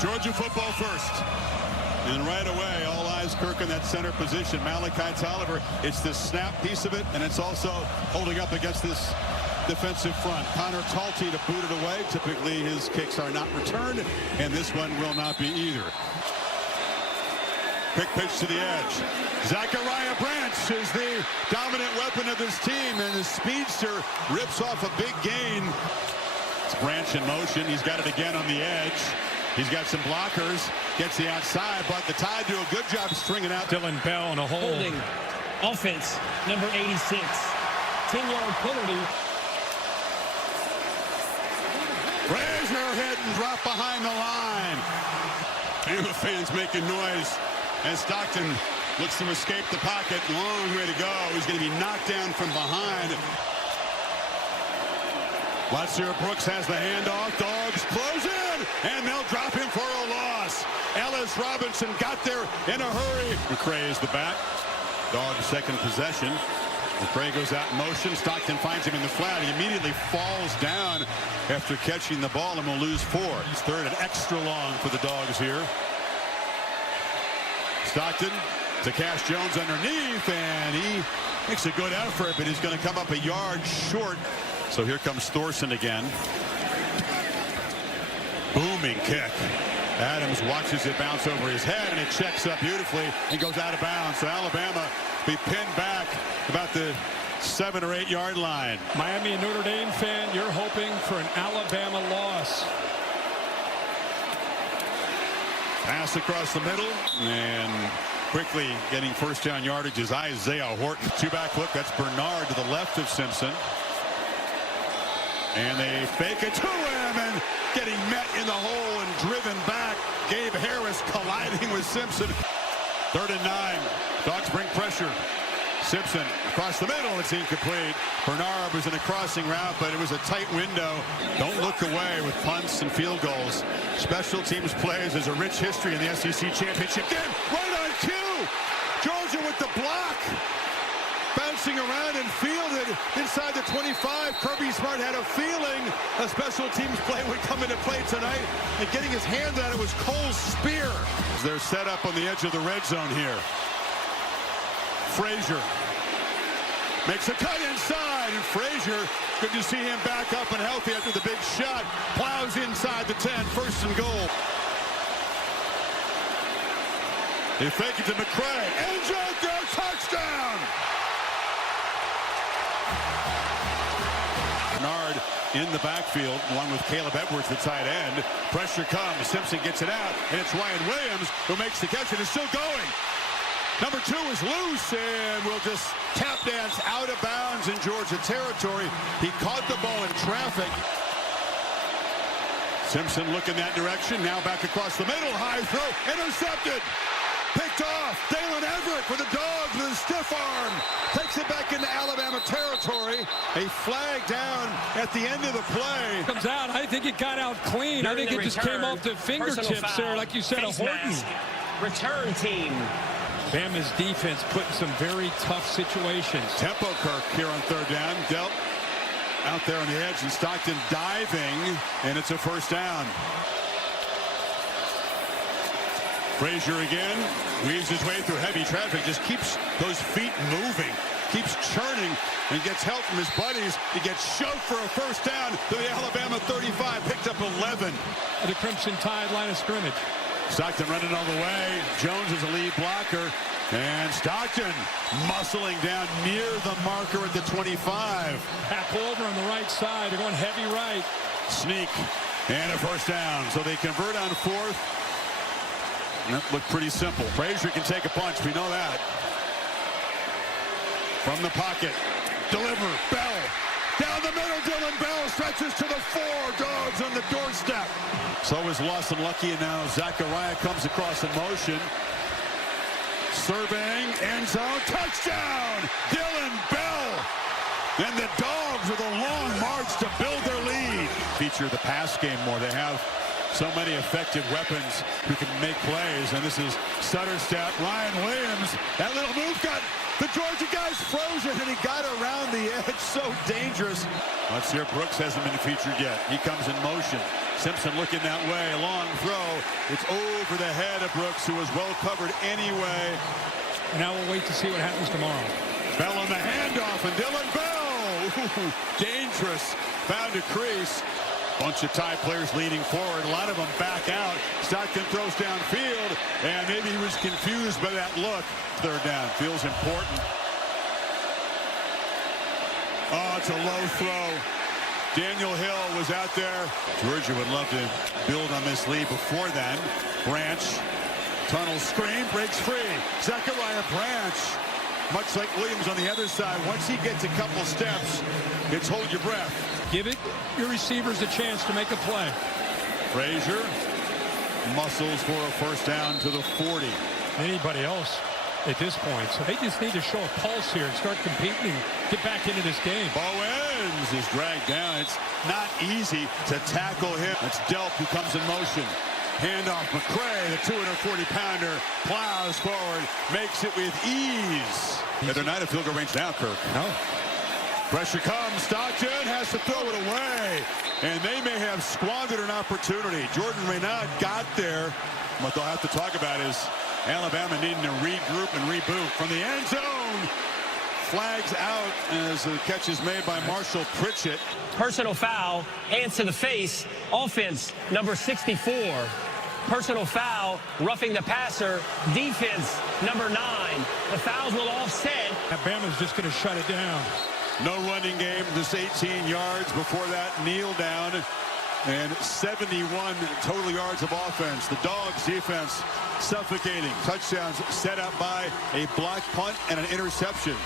Georgia football first. And right away, all eyes, Kirk, in that center position. Malachi Tolliver, it's the snap piece of it, and it's also holding up against this defensive front. Connor Talty to boot it away. Typically, his kicks are not returned, and this one will not be either. Quick pitch to the edge. Zachariah Branch is the dominant weapon of this team, and the speedster rips off a big gain. It's Branch in motion. He's got it again on the edge. He's got some blockers. Gets the outside, but the Tide do a good job stringing out. Dylan Bell in a hole. Holding offense, number 86. 10-yard penalty. Frazier hit and dropped behind the line. Bama fans making noise as Stockton looks to escape the pocket. Long way to go. He's going to be knocked down from behind. Lazir Brooks has the handoff. Dogs close in, and they'll drop him for a loss. Ellis Robinson got there in a hurry. McCray is the back. Dogs second possession. McCray goes out in motion. Stockton finds him in the flat. He immediately falls down after catching the ball and will lose 4. He's third and extra long for the Dogs here. Stockton to Cash Jones underneath, and he makes a good effort, but he's going to come up a yard short. So here comes Thorson again. Booming kick. Adams watches it bounce over his head, and it checks up beautifully and goes out of bounds. So Alabama be pinned back about the 7 or 8 yard line. Miami and Notre Dame fan, you're hoping for an Alabama loss. Pass across the middle, and quickly getting first down yardage is Isaiah Horton. 2-back look. That's Bernard to the left of Simpson. And they fake it to him, and getting met in the hole and driven back. Gabe Harris colliding with Simpson. 3rd and 9. Dogs bring pressure. Simpson across the middle. It's incomplete. Bernard was in a crossing route, but it was a tight window. Don't look away with punts and field goals. Special teams plays. There's a rich history in the SEC championship game. Right on cue. Georgia with the block. Bouncing around and fielded inside the 25. Kirby Smart had a feeling a special teams play would come into play tonight, and getting his hand on it was Cole's spear. They're set up on the edge of the red zone here. Frazier makes a cut inside, and Frazier, good to see him back up and healthy after the big shot. Plows inside the 10, 1st and goal. They fake it to McCray. End zone throw, touchdown! Bernard in the backfield, along with Caleb Edwards, the tight end. Pressure comes. Simpson gets it out, and it's Ryan Williams who makes the catch, and is still going. Number 2 is loose, and will just tap dance out of bounds in Georgia territory. He caught the ball in traffic. Simpson looking that direction. Now back across the middle. High throw. Intercepted. Picked off. Dalen Everett with the Dogs with a stiff arm. Takes it back into Alabama territory. A flag down at the end of the play. Comes out. I think it got out clean. I think it just came off the fingertips there, like you said, a Horton. Return team. Bama's defense put in some very tough situations. Tempo Kirk here on 3rd down. Dealt out there on the edge, and Stockton diving, and it's a 1st down. Frazier again, weaves his way through heavy traffic, just keeps those feet moving, keeps churning, and gets help from his buddies. He gets shoved for a 1st down to the Alabama 35, picked up 11. The Crimson Tide line of scrimmage. Stockton running all the way. Jones is a lead blocker, and Stockton muscling down near the marker at the 25. Half over on the right side. They're going heavy right. Sneak, and a 1st down. So they convert on 4th. That looked pretty simple. Frazier can take a punch. We know that. From the pocket. Deliver. Bell. Down the middle. Dylan Bell stretches to the 4. Dogs on the doorstep. So is Lawson Lucky, and now Zachariah comes across in motion. Surveying. End zone. Touchdown. Dylan Bell. And the Dogs with a long march to build their lead. Feature the pass game more. They have so many effective weapons who can make plays, and this is Sutter step. Ryan Williams, that little move got the Georgia guys frozen, and he got around the edge. So dangerous. Let's hear. Brooks hasn't been featured yet. He comes in motion. Simpson looking that way. Long throw. It's over the head of Brooks, who was well covered anyway. And now we'll wait to see what happens tomorrow. Bell on the handoff, and Dylan Bell. Ooh, dangerous. Found a crease. Bunch of Tide players leaning forward. A lot of them back out. Stockton throws downfield, and maybe he was confused by that look. Third down. Feels important. Oh, it's a low throw. Daniel Hill was out there. Georgia would love to build on this lead before then. Branch. Tunnel screen. Breaks free. Zachariah Branch. Much like Williams on the other side, once he gets a couple steps, it's hold your breath. Give it your receivers a chance to make a play. Frazier muscles for a first down to the 40. Anybody else at this point. So they just need to show a pulse here and start competing, get back into this game. Bowens is dragged down. It's not easy to tackle him. It's Delp who comes in motion. Handoff, McCray, the 240-pounder, plows forward, makes it with ease. And they're not at field goal range now, Kirk. No. Pressure comes. Stockton has to throw it away. And they may have squandered an opportunity. Jordan Renaud got there. What they'll have to talk about is Alabama needing to regroup and reboot. From the end zone, flags out as the catch is made by Marshall Pritchett. Personal foul, hands to the face, offense number 64. Personal foul, roughing the passer, defense number 9. The fouls will offset. Alabama's just going to shut it down. No running game, just 18 yards. Before that, kneel down. And 71 total yards of offense. The Dogs defense suffocating. Touchdowns set up by a block punt and an interception.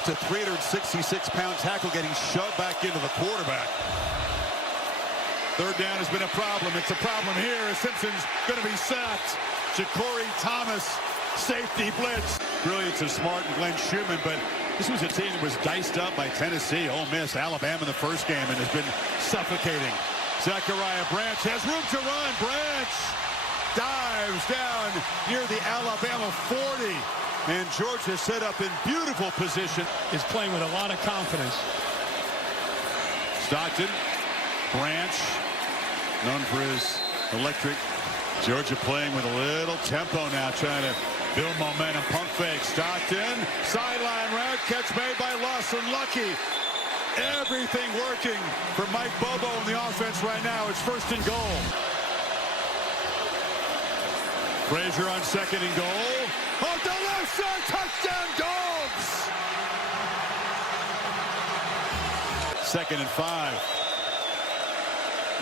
It's a 366-pound tackle getting shoved back into the quarterback. Third down has been a problem. It's a problem here as Simpson's going to be sacked. Ja'Cory Thomas, safety blitz. Brilliance of Smart and Glenn Schumann, but this was a team that was diced up by Tennessee, Ole Miss, Alabama in the first game, and has been suffocating. Zachariah Branch has room to run. Branch dives down near the Alabama 40. And Georgia set up in beautiful position. Is playing with a lot of confidence. Stockton, Branch, known for his electric. Georgia playing with a little tempo now, trying to build momentum. Pump fake. Stockton, sideline route, catch made by Lawson Lucky. Everything working for Mike Bobo in the offense right now. It's first and goal. Frazier on second and goal. Off the left side, touchdown Dogs! Second and 5.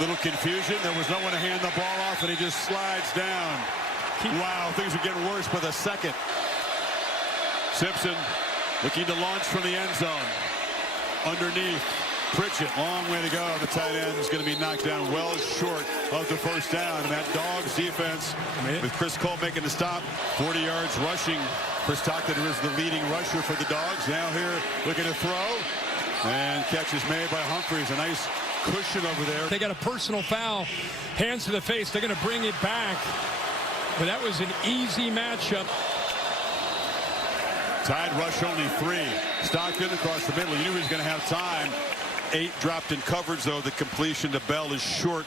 Little confusion. There was no one to hand the ball off, and he just slides down. Wow, things are getting worse by the second. Simpson looking to launch from the end zone. Underneath. Pritchett, long way to go. The tight end is going to be knocked down well short of the first down. And that Dogs defense with Chris Cole making the stop. 40 yards rushing. Chris Stockton, who is the leading rusher for the Dogs. Now here looking to throw. And catch is made by Humphreys. A nice cushion over there. They got a personal foul. Hands to the face. They're going to bring it back. But that was an easy matchup. Tide rush only 3. Stockton across the middle. You knew he was going to have time. 8 dropped in coverage, though. The completion to Bell is short.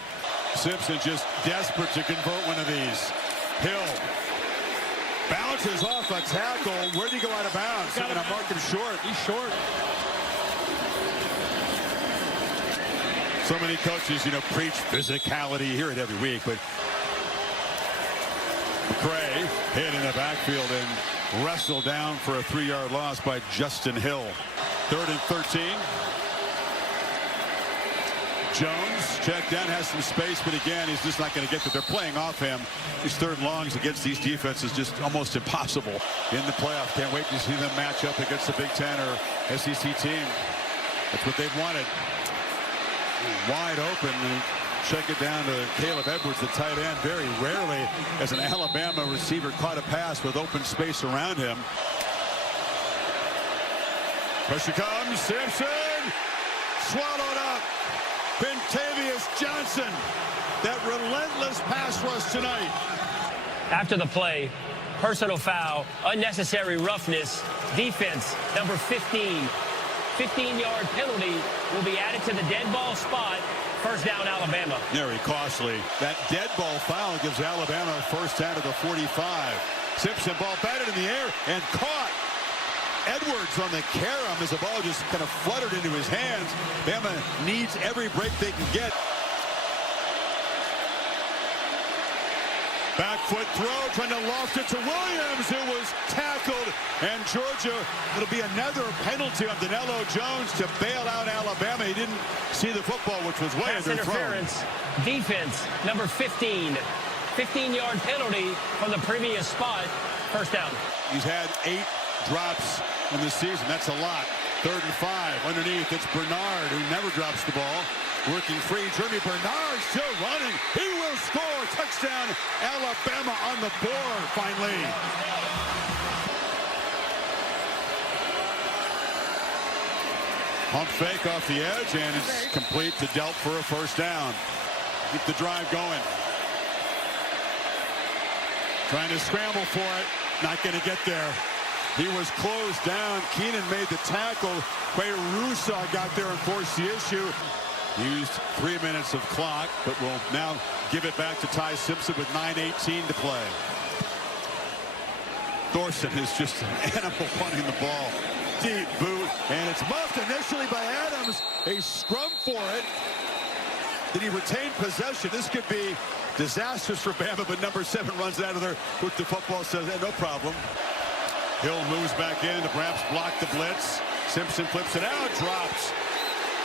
Simpson just desperate to convert one of these. Hill bounces off a tackle. Where did he go out of bounds? They're going to mark him short. He's short. So many coaches, preach physicality. Hear it every week, but McCray hit in the backfield and wrestled down for a 3-yard loss by Justin Hill. 3rd and 13. Jones checked down, has some space, but again, he's just not going to get there. They're playing off him. These third and longs against these defenses just almost impossible in the playoff. Can't wait to see them match up against the Big Ten or SEC team. That's what they've wanted. Wide open. And check it down to Caleb Edwards, the tight end. Very rarely has an Alabama receiver caught a pass with open space around him. Pressure comes. Simpson swallowed up. Bentavious Johnson. That relentless pass rush tonight. After the play, personal foul, unnecessary roughness, defense number 15. 15-yard penalty will be added to the dead ball spot First down, Alabama. Very costly. That dead ball foul gives Alabama a first down to the 45. Simpson, ball batted in the air and caught. Edwards on the carom as the ball just kind of fluttered into his hands. Bama needs every break they can get. Back foot throw, trying to loft it to Williams. It was tackled, and Georgia, it'll be another penalty on Danilo Jones to bail out Alabama. He didn't see the football, which was way Pass underthrown. interference. Defense, number 15. 15-yard penalty from the previous spot. First down. He's had 8 drops in the season. That's a lot. 3rd and 5. Underneath, it's Bernard, who never drops the ball. Working free. Jeremy Bernard still running. He will score. Touchdown, Alabama on the board, finally. Pump fake off the edge, and it's complete to Delp for a first down. Keep the drive going. Trying to scramble for it. Not going to get there. He was closed down. Keenan made the tackle. Quay Russo got there and forced the issue. Used 3 minutes of clock, but will now give it back to Ty Simpson with 9:18 to play. Thorson is just an animal punting the ball. Deep boot, and it's muffed initially by Adams. A scrum for it. Did he retain possession? This could be disastrous for Bama, but number 7 runs out of there with the football, says, hey, no problem. Hill moves back in to perhaps block the blitz. Simpson flips it out, drops.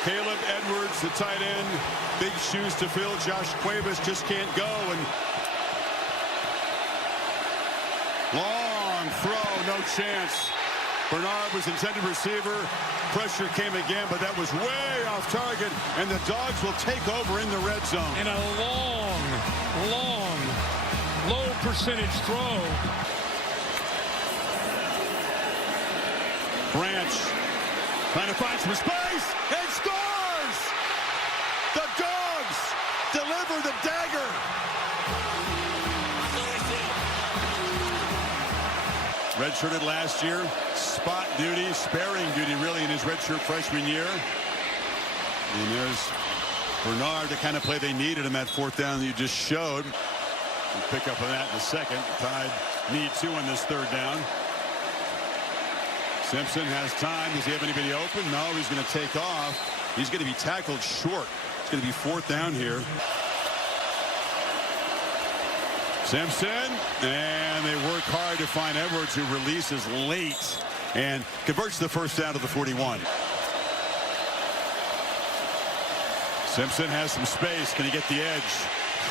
Caleb Edwards, the tight end, big shoes to fill. Josh Cuevas just can't go. And long throw, no chance. Bernard was intended receiver. Pressure came again, but that was way off target. And the Dogs will take over in the red zone. And a long, low percentage throw. Branch trying to find some space and scores! The Dogs deliver the dagger. Redshirted last year, spot duty, sparing duty really in his redshirt freshman year. And there's Bernard, the kind of play they needed in that 4th down that you just showed. We'll pick up on that in a second. Tide need 2 on this 3rd down. Simpson has time. Does he have anybody open? No, he's going to take off. He's going to be tackled short. It's going to be 4th down here. Simpson, and they work hard to find Edwards, who releases late and converts the first down to the 41. Simpson has some space. Can he get the edge?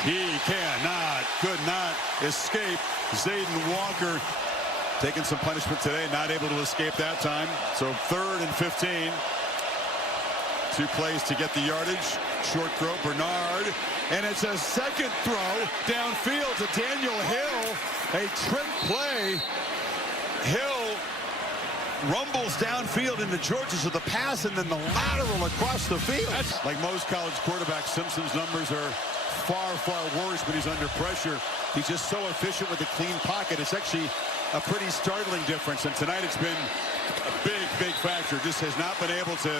He could not escape Zayden Walker. Taking some punishment today, not able to escape that time. So 3rd and 15. 2 plays to get the yardage. Short throw, Bernard. And it's a second throw downfield to Daniel Hill. A trick play. Hill rumbles downfield into Georgia, so the pass and then the lateral across the field. Like most college quarterbacks, Simpson's numbers are far worse, but he's under pressure. He's just so efficient with a clean pocket. It's actually a pretty startling difference, and tonight it's been a big factor. Just has not been able to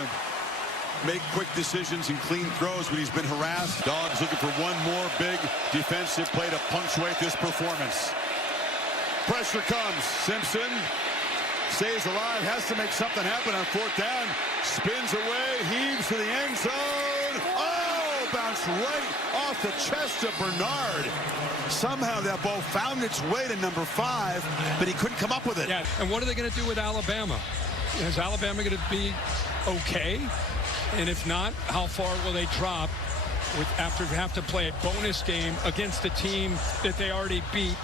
make quick decisions and clean throws when he's been harassed. Dogs looking for one more big defensive play to punctuate this performance. Pressure comes. Simpson stays alive, has to make something happen on 4th down. Spins away, heaves to the end zone. Oh, bounced right off the chest of Bernard. Somehow that ball found its way to number 5, but he couldn't come up with it. Yeah, and what are they going to do with Alabama? Is Alabama going to be okay? And if not, how far will they drop after they have to play a bonus game against a team that they already beat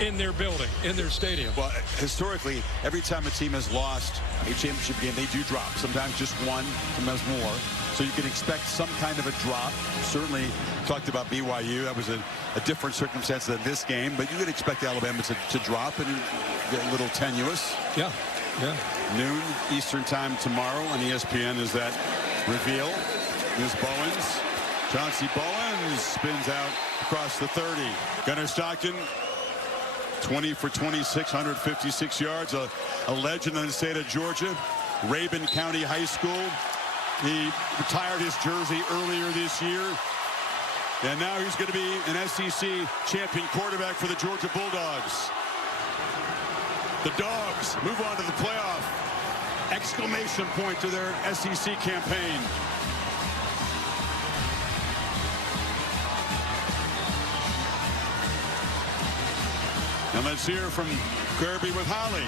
in their building, in their stadium? Well, historically, every time a team has lost a championship game, they do drop. Sometimes just one, sometimes more. So you can expect some kind of a drop. Certainly talked about BYU. That was a different circumstance than this game. But you could expect Alabama to drop and get a little tenuous. Yeah. Noon Eastern time tomorrow on ESPN is that reveal. Here's Bowens. Chauncey Bowens spins out across the 30. Gunnar Stockton, 20 for 26, 156 yards. A legend in the state of Georgia. Rabun County High School. He retired his jersey earlier this year. And now he's going to be an SEC champion quarterback for the Georgia Bulldogs. The Dogs move on to the playoff. Exclamation point to their SEC campaign. And let's hear from Kirby with Holly.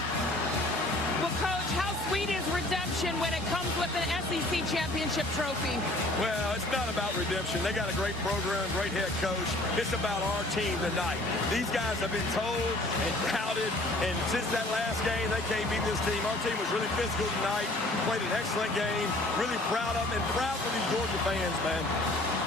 Well, Coach, how sweet is redemption when it comes with an SEC championship trophy? Well, it's not about redemption. They got a great program, great head coach. It's about our team tonight. These guys have been told and touted, and since that last game, they can't beat this team. Our team was really physical tonight, played an excellent game, really proud of them, and proud for these Georgia fans, man.